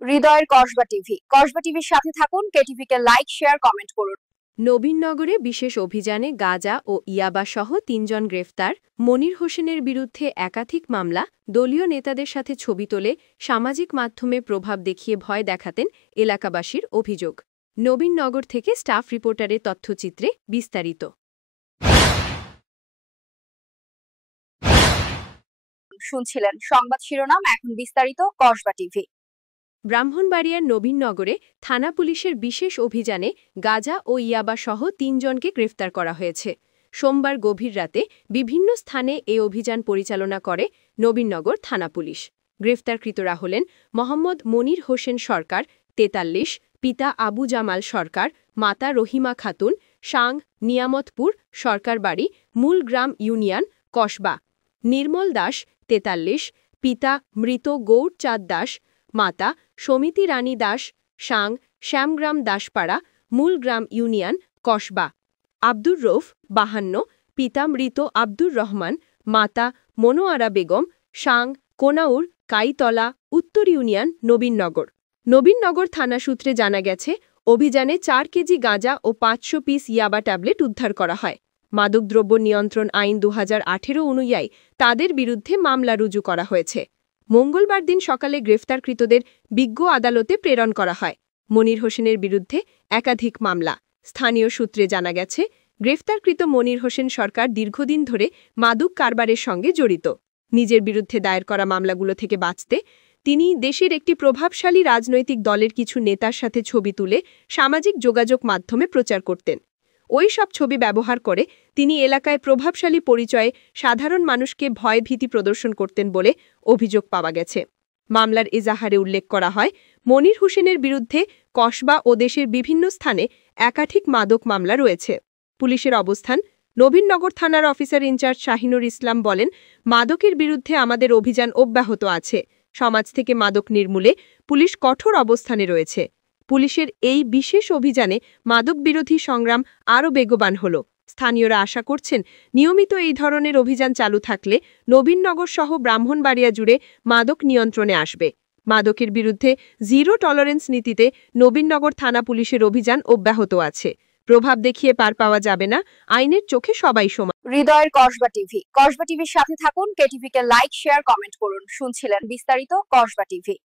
হৃদয়ের কসবা টিভির সাথে থাকুন। কেটিভি কে লাইক, শেয়ার, কমেন্ট করুন। নবীনগরে বিশেষ অভিযানে গাঁজা ও ইয়াবাসহ ৩ জন গ্রেফতার। মনির হোসেনের বিরুদ্ধে একাধিক মামলা। দলীয় নেতাদের সাথে ছবি তোলে সামাজিক মাধ্যমে প্রভাব দেখিয়ে ভয় দেখাতেন এলাকাবাসীর অভিযোগ। নবীনগর থেকে স্টাফ রিপোর্টারের তথ্যচিত্রে বিস্তারিত। শুনছিলেন সংবাদ শিরোনাম, এখন বিস্তারিত। কসবা টিভি। ব্রাহ্মণবাড়িয়ার নবীনগরে থানা পুলিশের বিশেষ অভিযানে গাঁজা ও ইয়াবাসহ ৩ জনকে গ্রেফতার করা হয়েছে। সোমবার গভীর রাতে বিভিন্ন স্থানে এ অভিযান পরিচালনা করে নবীনগর থানা পুলিশ। গ্রেফতারকৃতরা হলেন মোহাম্মদ মনির হোসেন সরকার ৪৩, পিতা আবু জামাল সরকার, মাতা রহিমা খাতুন, সাং নিয়ামতপুর সরকার বাড়ি, মূল গ্রাম ইউনিয়ন কসবা। নির্মল দাস ৪৩, পিতা মৃত গৌরচাঁদ দাস, মাতা সমিতি রানী দাস, সাং শ্যামগ্রাম দাসপাড়া, মূল গ্রাম ইউনিয়ন কসবা। আব্দুর রৌফ ৫২, পিতা মৃত আব্দুর রহমান, মাতা মনোয়ারা বেগম, সাং কোনাউর কাইতলা উত্তর ইউনিয়ন নবীনগর। নবীনগর থানা সূত্রে জানা গেছে, অভিযানে ৪ কেজি গাঁজা ও ৫০০ পিস ইয়াবা ট্যাবলেট উদ্ধার করা হয়। মাদকদ্রব্য নিয়ন্ত্রণ আইন ২০১৮ অনুযায়ী তাদের বিরুদ্ধে মামলা রুজু করা হয়েছে। মঙ্গলবার দিন সকালে গ্রেফতারকৃতদের বিজ্ঞ আদালতে প্রেরণ করা হয়। মনির হোসেনের বিরুদ্ধে একাধিক মামলা। স্থানীয় সূত্রে জানা গেছে, গ্রেফতারকৃত মনির হোসেন সরকার দীর্ঘদিন ধরে মাদক কারবারের সঙ্গে জড়িত। নিজের বিরুদ্ধে দায়ের করা মামলাগুলো থেকে বাঁচতে তিনি দেশের একটি প্রভাবশালী রাজনৈতিক দলের কিছু নেতার সাথে ছবি তুলে সামাজিক যোগাযোগ মাধ্যমে প্রচার করতেন। ওই সব ছবি ব্যবহার করে তিনি এলাকায় প্রভাবশালী পরিচয়ে সাধারণ মানুষকে ভয়ভীতি প্রদর্শন করতেন বলে অভিযোগ পাওয়া গেছে। মামলার এজাহারে উল্লেখ করা হয়, মনির হোসেনের বিরুদ্ধে কসবা ও দেশের বিভিন্ন স্থানে একাধিক মাদক মামলা রয়েছে। পুলিশের অবস্থান। নবীনগর থানার অফিসার ইনচার্জ শাহিনুর ইসলাম বলেন, মাদকের বিরুদ্ধে আমাদের অভিযান অব্যাহত আছে। সমাজ থেকে মাদক নির্মূলে পুলিশ কঠোর অবস্থানে রয়েছে। পুলিশের এই বিশেষ অভিযানে মাদক বিরোধী সংগ্রাম আরও বেগবান হল। স্থানীয়রা আশা করছেন, নিয়মিত এই ধরনের অভিযান চালু থাকলে নবীনগর সহ ব্রাহ্মণবাড়িয়া জুড়ে মাদক নিয়ন্ত্রণে আসবে। মাদকের বিরুদ্ধে জিরো টলারেন্স নীতিতে নবীনগর থানা পুলিশের অভিযান অব্যাহত আছে। প্রভাব দেখিয়ে পার পাওয়া যাবে না, আইনের চোখে সবাই সমান। হৃদয়ের কসবা টিভির সাথে থাকুন। কেটিভি কে লাইক, শেয়ার, কমেন্ট করুন। শুনছিলেন বিস্তারিত। কসবা টিভি।